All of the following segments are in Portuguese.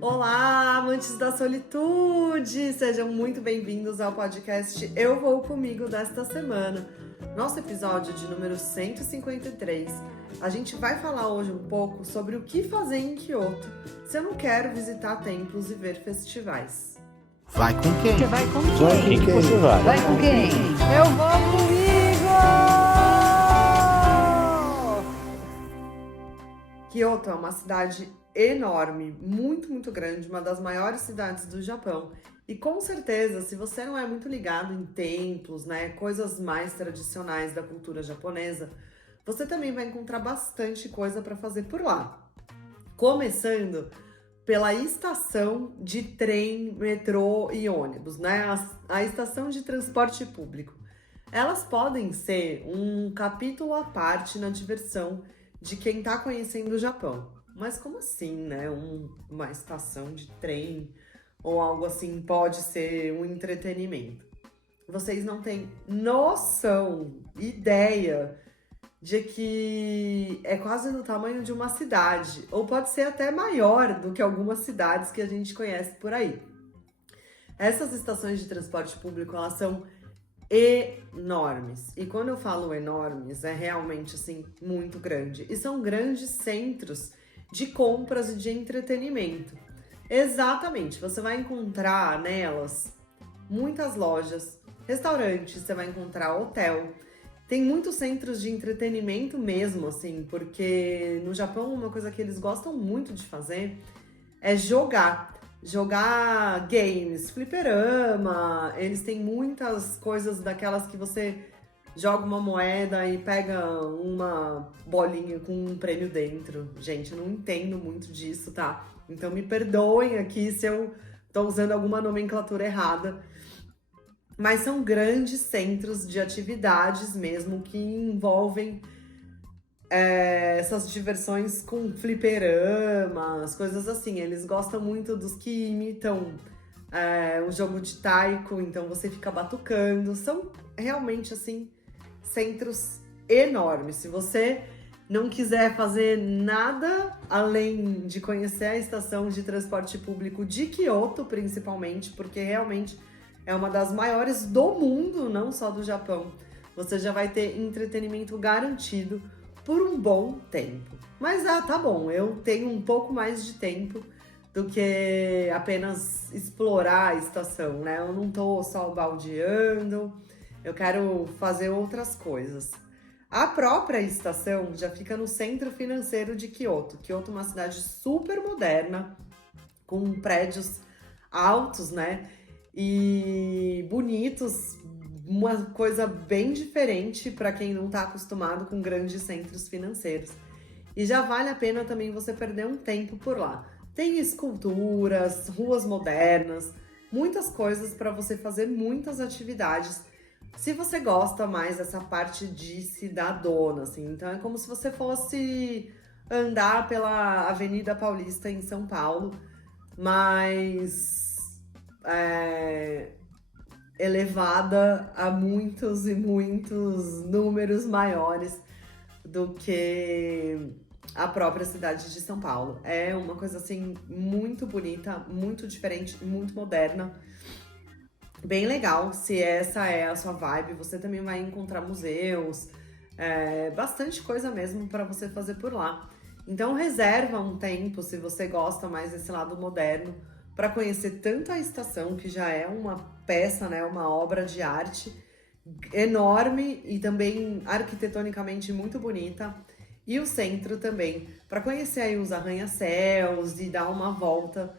Olá, amantes da solitude! Sejam muito bem-vindos ao podcast Eu Vou Comigo desta semana. Nosso episódio de número 153. A gente vai falar hoje um pouco sobre o que fazer em Kyoto se eu não quero visitar templos e ver festivais. Vai com quem? Você vai com Vai quem? com quem você vai? Vai com quem? Eu vou comigo! Kyoto é uma cidade enorme, muito grande, uma das maiores cidades do Japão. E com certeza, se você não é muito ligado em templos, né, coisas mais tradicionais da cultura japonesa, você também vai encontrar bastante coisa para fazer por lá. Começando pela estação de trem, metrô e ônibus, né? A estação de transporte público. Elas podem ser um capítulo à parte na diversão de quem está conhecendo o Japão. Mas como assim, né? Uma estação de trem ou algo assim pode ser um entretenimento? Vocês não têm noção, ideia de que é quase do tamanho de uma cidade, ou pode ser até maior do que algumas cidades que a gente conhece por aí. Essas estações de transporte público, elas são enormes. E quando eu falo enormes, é realmente assim muito grande. E são grandes centros de compras e de entretenimento. Exatamente, você vai encontrar nelas muitas lojas, restaurantes, você vai encontrar hotel. Tem muitos centros de entretenimento mesmo, assim, porque no Japão uma coisa que eles gostam muito de fazer é jogar games, fliperama. Eles têm muitas coisas daquelas que você joga uma moeda e pega uma bolinha com um prêmio dentro. Gente, eu não entendo muito disso, tá? Então me perdoem aqui se eu tô usando alguma nomenclatura errada. Mas são grandes centros de atividades mesmo que envolvem essas diversões com fliperamas, coisas assim. Eles gostam muito dos que imitam o jogo de taiko, então você fica batucando. São realmente, assim, centros enormes. Se você não quiser fazer nada além de conhecer a estação de transporte público de Kyoto, principalmente, porque realmente é uma das maiores do mundo, não só do Japão, você já vai ter entretenimento garantido por um bom tempo. Mas tá bom, eu tenho um pouco mais de tempo do que apenas explorar a estação, né? Eu não tô só baldeando, eu quero fazer outras coisas. A própria estação já fica no centro financeiro de Kyoto. Kyoto é uma cidade super moderna, com prédios altos, né? E bonitos, uma coisa bem diferente para quem não está acostumado com grandes centros financeiros. E já vale a pena também você perder um tempo por lá. Tem esculturas, ruas modernas, muitas coisas para você fazer, muitas atividades. Se você gosta mais dessa parte de cidadona, assim, então é como se você fosse andar pela Avenida Paulista em São Paulo, mas elevada a muitos e muitos números maiores do que a própria cidade de São Paulo. É uma coisa assim muito bonita, muito diferente, muito moderna. Bem legal. Se essa é a sua vibe, você também vai encontrar museus, bastante coisa mesmo para você fazer por lá. Então reserva um tempo, se você gosta mais desse lado moderno, para conhecer tanto a estação, que já é uma peça, né, uma obra de arte enorme e também arquitetonicamente muito bonita, e o centro também, para conhecer aí os arranha-céus e dar uma volta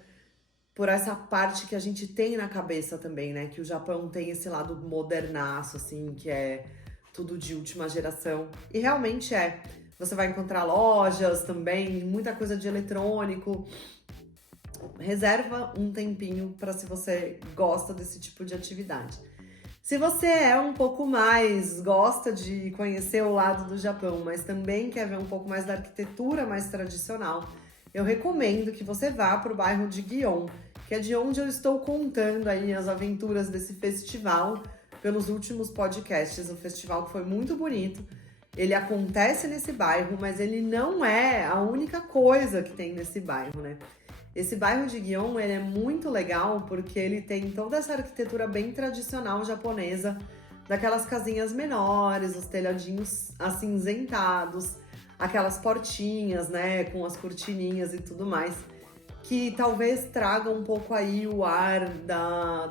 por essa parte que a gente tem na cabeça também, né, que o Japão tem esse lado modernaço, assim, que é tudo de última geração, e realmente é. Você vai encontrar lojas também, muita coisa de eletrônico. Reserva um tempinho para se você gosta desse tipo de atividade. Se você é um pouco mais, gosta de conhecer o lado do Japão, mas também quer ver um pouco mais da arquitetura mais tradicional, eu recomendo que você vá para o bairro de Gion, que é de onde eu estou contando aí as aventuras desse festival pelos últimos podcasts. Um festival que foi muito bonito. Ele acontece nesse bairro, mas ele não é a única coisa que tem nesse bairro, né? Esse bairro de Gion, ele é muito legal porque ele tem toda essa arquitetura bem tradicional japonesa, daquelas casinhas menores, os telhadinhos acinzentados, aquelas portinhas, né, com as cortininhas e tudo mais, que talvez traga um pouco aí o ar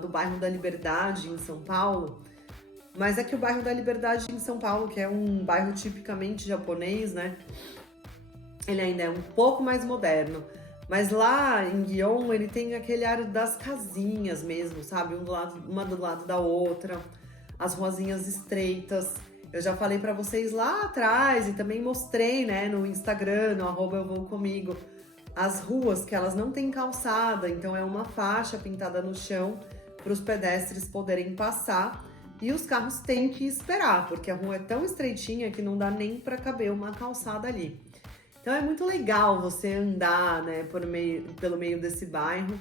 do bairro da Liberdade em São Paulo. Mas é que o bairro da Liberdade em São Paulo, que é um bairro tipicamente japonês, né, ele ainda é um pouco mais moderno. Mas lá em Gion, ele tem aquele ar das casinhas mesmo, sabe? Uma do lado da outra, as ruazinhas estreitas. Eu já falei pra vocês lá atrás e também mostrei, né, no Instagram, no @euvoucomigo, as ruas que elas não têm calçada, então é uma faixa pintada no chão para os pedestres poderem passar e os carros têm que esperar, porque a rua é tão estreitinha que não dá nem para caber uma calçada ali. Então é muito legal você andar, né, pelo meio desse bairro.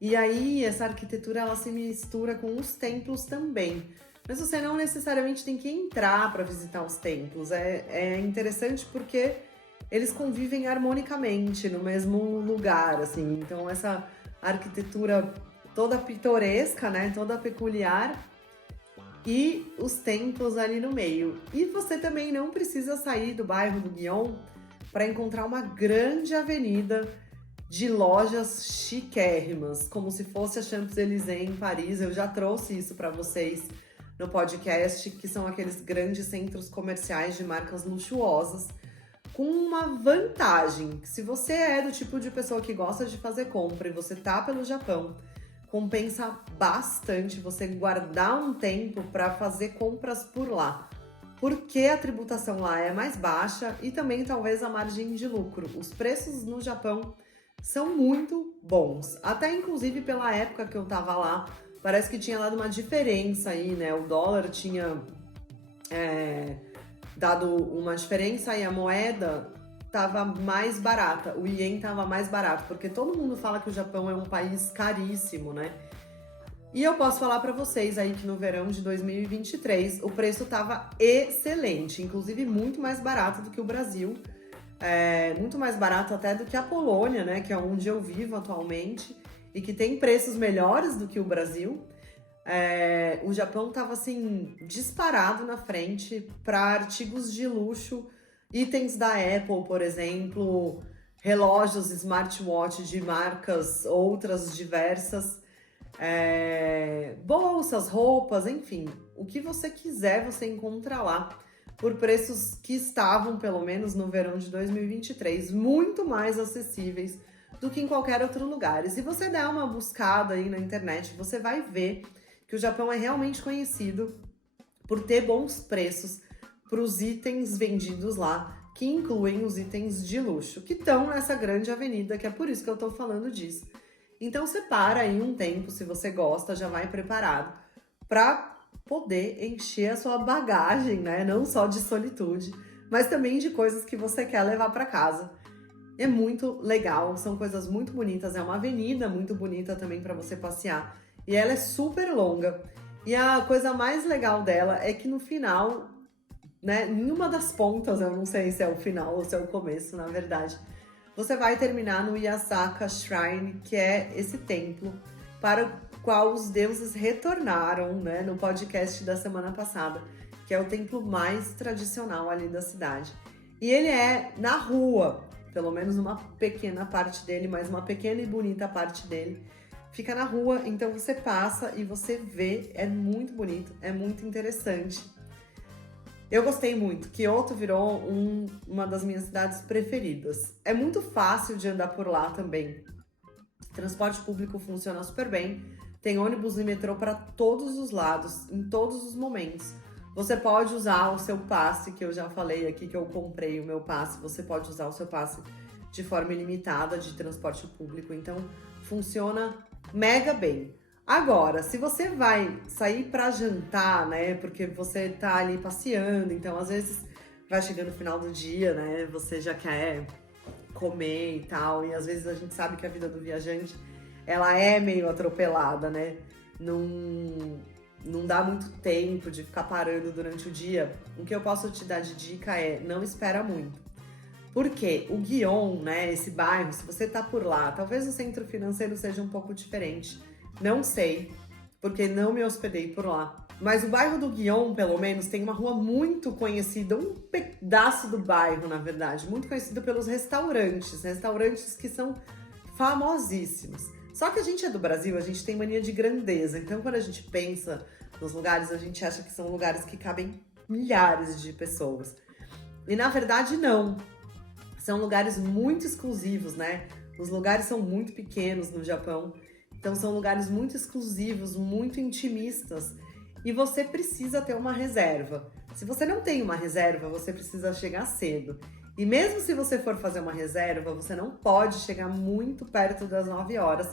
E aí essa arquitetura ela se mistura com os templos também. Mas você não necessariamente tem que entrar para visitar os templos. É interessante porque eles convivem harmonicamente no mesmo lugar, assim. Então essa arquitetura toda pitoresca, né, toda peculiar, e os templos ali no meio. E você também não precisa sair do bairro do Gion para encontrar uma grande avenida de lojas chiquérrimas, como se fosse a Champs-Élysées em Paris. Eu já trouxe isso para vocês no podcast, que são aqueles grandes centros comerciais de marcas luxuosas, com uma vantagem, que se você é do tipo de pessoa que gosta de fazer compra e você tá pelo Japão, compensa bastante você guardar um tempo para fazer compras por lá. Porque a tributação lá é mais baixa e também talvez a margem de lucro. Os preços no Japão são muito bons. Até inclusive pela época que eu tava lá, parece que tinha dado uma diferença aí, né? O dólar tinha dado uma diferença e a moeda tava mais barata. O ien tava mais barato, porque todo mundo fala que o Japão é um país caríssimo, né? E eu posso falar para vocês aí que no verão de 2023 o preço estava excelente, inclusive muito mais barato do que o Brasil, muito mais barato até do que a Polônia, né, que é onde eu vivo atualmente e que tem preços melhores do que o Brasil. O Japão estava assim disparado na frente para artigos de luxo, itens da Apple, por exemplo, relógios, smartwatch de marcas outras diversas. Bolsas, roupas, enfim, o que você quiser você encontra lá por preços que estavam, pelo menos no verão de 2023, muito mais acessíveis do que em qualquer outro lugar. E se você der uma buscada aí na internet, você vai ver que o Japão é realmente conhecido por ter bons preços para os itens vendidos lá, que incluem os itens de luxo, que estão nessa grande avenida, que é por isso que eu tô falando disso. Então separa aí um tempo, se você gosta, já vai preparado para poder encher a sua bagagem, né? Não só de solitude, mas também de coisas que você quer levar para casa. É muito legal, são coisas muito bonitas, é uma avenida muito bonita também para você passear. E ela é super longa. E a coisa mais legal dela é que no final, né, em uma das pontas, eu não sei se é o final ou se é o começo, na verdade, você vai terminar no Yasaka Shrine, que é esse templo para o qual os deuses retornaram, né, no podcast da semana passada, que é o templo mais tradicional ali da cidade. E ele é na rua, pelo menos uma pequena parte dele, mas uma pequena e bonita parte dele fica na rua, então você passa e você vê, é muito bonito, é muito interessante. Eu gostei muito, Kyoto virou uma das minhas cidades preferidas. É muito fácil de andar por lá também. O transporte público funciona super bem, tem ônibus e metrô para todos os lados, em todos os momentos. Você pode usar o seu passe, que eu já falei aqui que eu comprei o meu passe, você pode usar o seu passe de forma ilimitada de transporte público, então funciona mega bem. Agora, se você vai sair para jantar, né, porque você tá ali passeando, então às vezes vai chegando no final do dia, né, você já quer comer e tal, e às vezes a gente sabe que a vida do viajante, ela é meio atropelada, né, não dá muito tempo de ficar parando durante o dia. O que eu posso te dar de dica é, não espera muito. Porque o Gion, né, esse bairro, se você tá por lá, talvez o centro financeiro seja um pouco diferente. Não sei, porque não me hospedei por lá. Mas o bairro do Gion, pelo menos, tem uma rua muito conhecida, um pedaço do bairro, na verdade, muito conhecido pelos restaurantes que são famosíssimos. Só que a gente é do Brasil, a gente tem mania de grandeza, então quando a gente pensa nos lugares, a gente acha que são lugares que cabem milhares de pessoas. E na verdade não, são lugares muito exclusivos, né? Os lugares são muito pequenos no Japão, então são lugares muito exclusivos, muito intimistas, e você precisa ter uma reserva. Se você não tem uma reserva, você precisa chegar cedo. E mesmo se você for fazer uma reserva, você não pode chegar muito perto das 9 horas,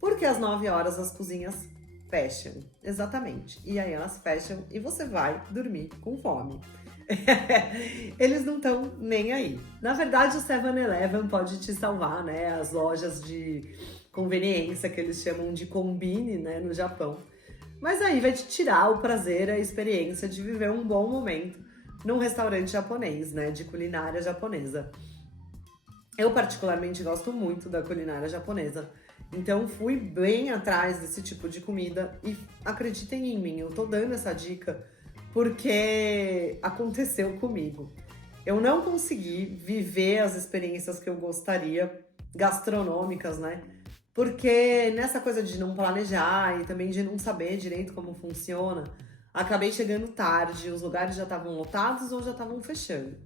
porque às 9 horas as cozinhas fecham. Exatamente. E aí elas fecham e você vai dormir com fome. Eles não estão nem aí. Na verdade, o 7-Eleven pode te salvar, né? As lojas de conveniência, que eles chamam de combine, né, no Japão. Mas aí vai te tirar o prazer, a experiência de viver um bom momento num restaurante japonês, né, de culinária japonesa. Eu particularmente gosto muito da culinária japonesa, então fui bem atrás desse tipo de comida e acreditem em mim, eu tô dando essa dica porque aconteceu comigo. Eu não consegui viver as experiências que eu gostaria, gastronômicas, né? Porque nessa coisa de não planejar e também de não saber direito como funciona, acabei chegando tarde, os lugares já estavam lotados ou já estavam fechando.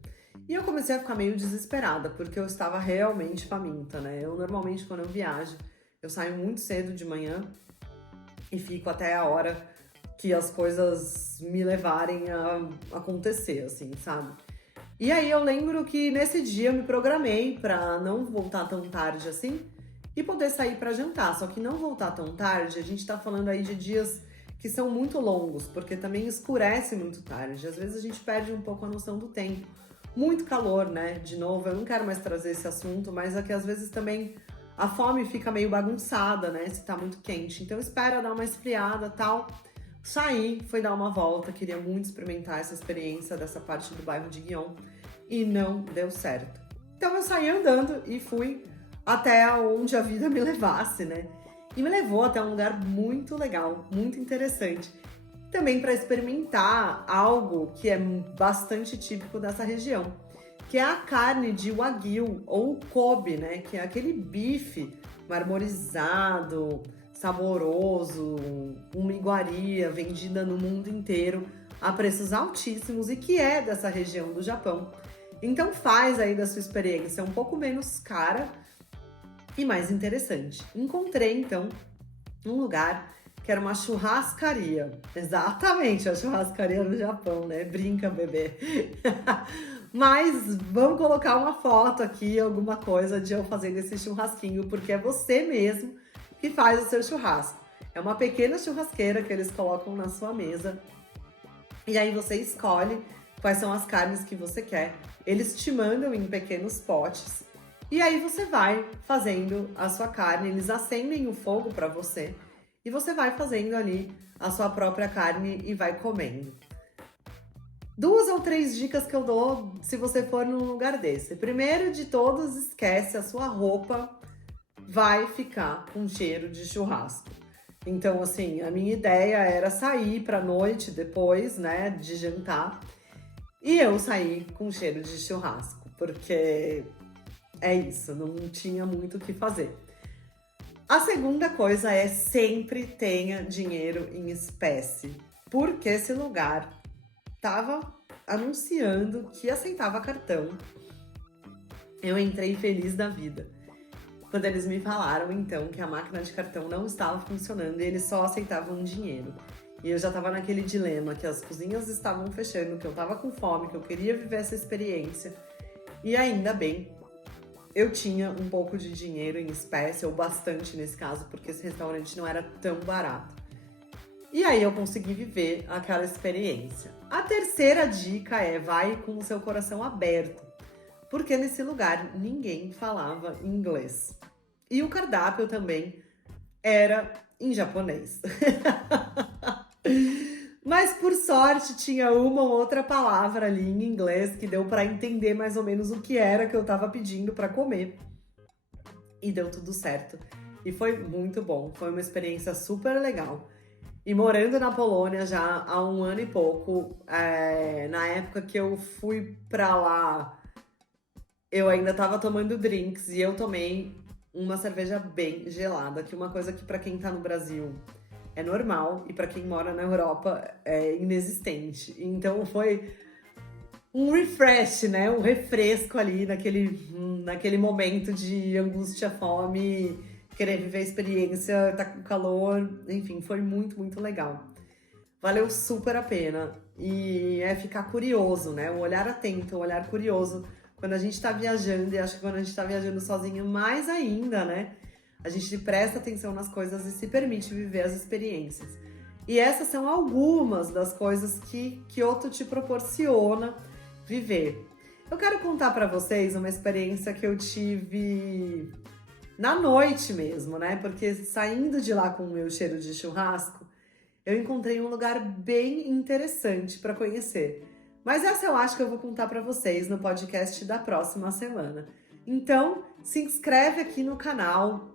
E eu comecei a ficar meio desesperada, porque eu estava realmente faminta, né? Eu normalmente, quando eu viajo, eu saio muito cedo de manhã e fico até a hora que as coisas me levarem a acontecer, assim, sabe? E aí eu lembro que nesse dia eu me programei pra não voltar tão tarde assim e poder sair pra jantar. Só que não voltar tão tarde, a gente tá falando aí de dias que são muito longos, porque também escurece muito tarde. Às vezes a gente perde um pouco a noção do tempo. Muito calor, né? De novo, eu não quero mais trazer esse assunto, mas é que às vezes também a fome fica meio bagunçada, né? Se tá muito quente. Então espera dar uma esfriada e tal. Saí, fui dar uma volta, queria muito experimentar essa experiência dessa parte do bairro de Gion e não deu certo. Então eu saí andando e fui até onde a vida me levasse, né? E me levou até um lugar muito legal, muito interessante. Também para experimentar algo que é bastante típico dessa região, que é a carne de Wagyu ou Kobe, né? Que é aquele bife marmorizado, saboroso, uma iguaria vendida no mundo inteiro a preços altíssimos e que é dessa região do Japão. Então faz aí da sua experiência um pouco menos cara e mais interessante. Encontrei então um lugar que era uma churrascaria. Exatamente, a churrascaria no Japão, né? Brinca, bebê. Mas vamos colocar uma foto aqui, alguma coisa de eu fazendo esse churrasquinho, porque é você mesmo que faz o seu churrasco. É uma pequena churrasqueira que eles colocam na sua mesa. E aí você escolhe quais são as carnes que você quer. Eles te mandam em pequenos potes. E aí você vai fazendo a sua carne, eles acendem o fogo para você. E você vai fazendo ali a sua própria carne e vai comendo. 2 ou 3 dicas que eu dou se você for num lugar desse. Primeiro de todos, esquece, a sua roupa vai ficar com cheiro de churrasco. Então, assim, a minha ideia era sair pra noite depois, né, de jantar. E eu saí com cheiro de churrasco, porque é isso, não tinha muito o que fazer. A segunda coisa é sempre tenha dinheiro em espécie, porque esse lugar estava anunciando que aceitava cartão. Eu entrei feliz da vida quando eles me falaram, então, que a máquina de cartão não estava funcionando e eles só aceitavam dinheiro. E eu já estava naquele dilema que as cozinhas estavam fechando, que eu estava com fome, que eu queria viver essa experiência. E ainda bem, eu tinha um pouco de dinheiro em espécie, ou bastante nesse caso, porque esse restaurante não era tão barato. E aí eu consegui viver aquela experiência. A terceira dica é: vai com o seu coração aberto, porque nesse lugar ninguém falava inglês. E o cardápio também era em japonês. Mas por sorte tinha uma ou outra palavra ali em inglês que deu pra entender mais ou menos o que era que eu tava pedindo pra comer. E deu tudo certo. E foi muito bom, foi uma experiência super legal. E morando na Polônia já há 1 ano e pouco, na época que eu fui pra lá, eu ainda tava tomando drinks e eu tomei uma cerveja bem gelada, que uma coisa que pra quem tá no Brasil é normal e pra quem mora na Europa é inexistente. Então foi um refresh, né? Um refresco ali naquele momento de angústia, fome, querer viver a experiência, tá com calor, enfim, foi muito, muito legal. Valeu super a pena. E é ficar curioso, né? Um olhar atento, um olhar curioso quando a gente tá viajando, e acho que quando a gente tá viajando sozinho mais ainda, né? A gente presta atenção nas coisas e se permite viver as experiências. E essas são algumas das coisas que Kyoto te proporciona viver. Eu quero contar pra vocês uma experiência que eu tive na noite mesmo, né? Porque saindo de lá com o meu cheiro de churrasco, eu encontrei um lugar bem interessante para conhecer. Mas essa eu acho que eu vou contar para vocês no podcast da próxima semana. Então, se inscreve aqui no canal.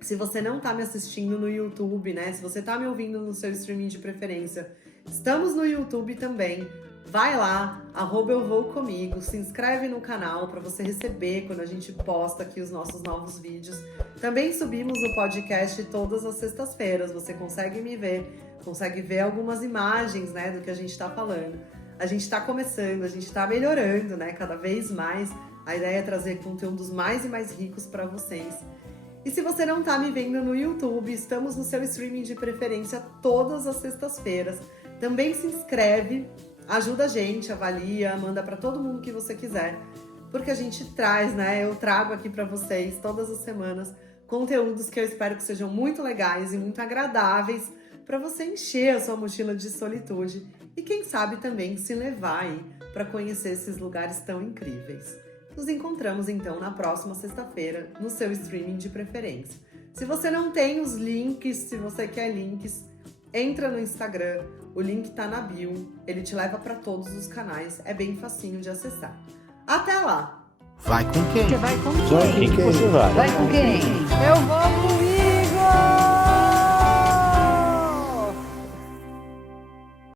Se você não tá me assistindo no YouTube, né? Se você tá me ouvindo no seu streaming de preferência, estamos no YouTube também. Vai lá, @eu-vou-comigo, se inscreve no canal para você receber quando a gente posta aqui os nossos novos vídeos. Também subimos o podcast todas as sextas-feiras, você consegue me ver, consegue ver algumas imagens, né, do que a gente tá falando. A gente tá começando, a gente tá melhorando, né, cada vez mais. A ideia é trazer conteúdos mais e mais ricos para vocês. E se você não tá me vendo no YouTube, estamos no seu streaming de preferência todas as sextas-feiras. Também se inscreve, ajuda a gente, avalia, manda para todo mundo que você quiser. Porque a gente traz, né? Eu trago aqui para vocês todas as semanas conteúdos que eu espero que sejam muito legais e muito agradáveis para você encher a sua mochila de solitude e quem sabe também se levar aí para conhecer esses lugares tão incríveis. Nos encontramos então na próxima sexta-feira no seu streaming de preferência. Se você não tem os links, se você quer links, entra no Instagram, o link tá na bio, ele te leva para todos os canais, é bem facinho de acessar. Até lá! Vai com quem? Você vai com Só quem? quem que você vai? Vai com quem? Eu vou com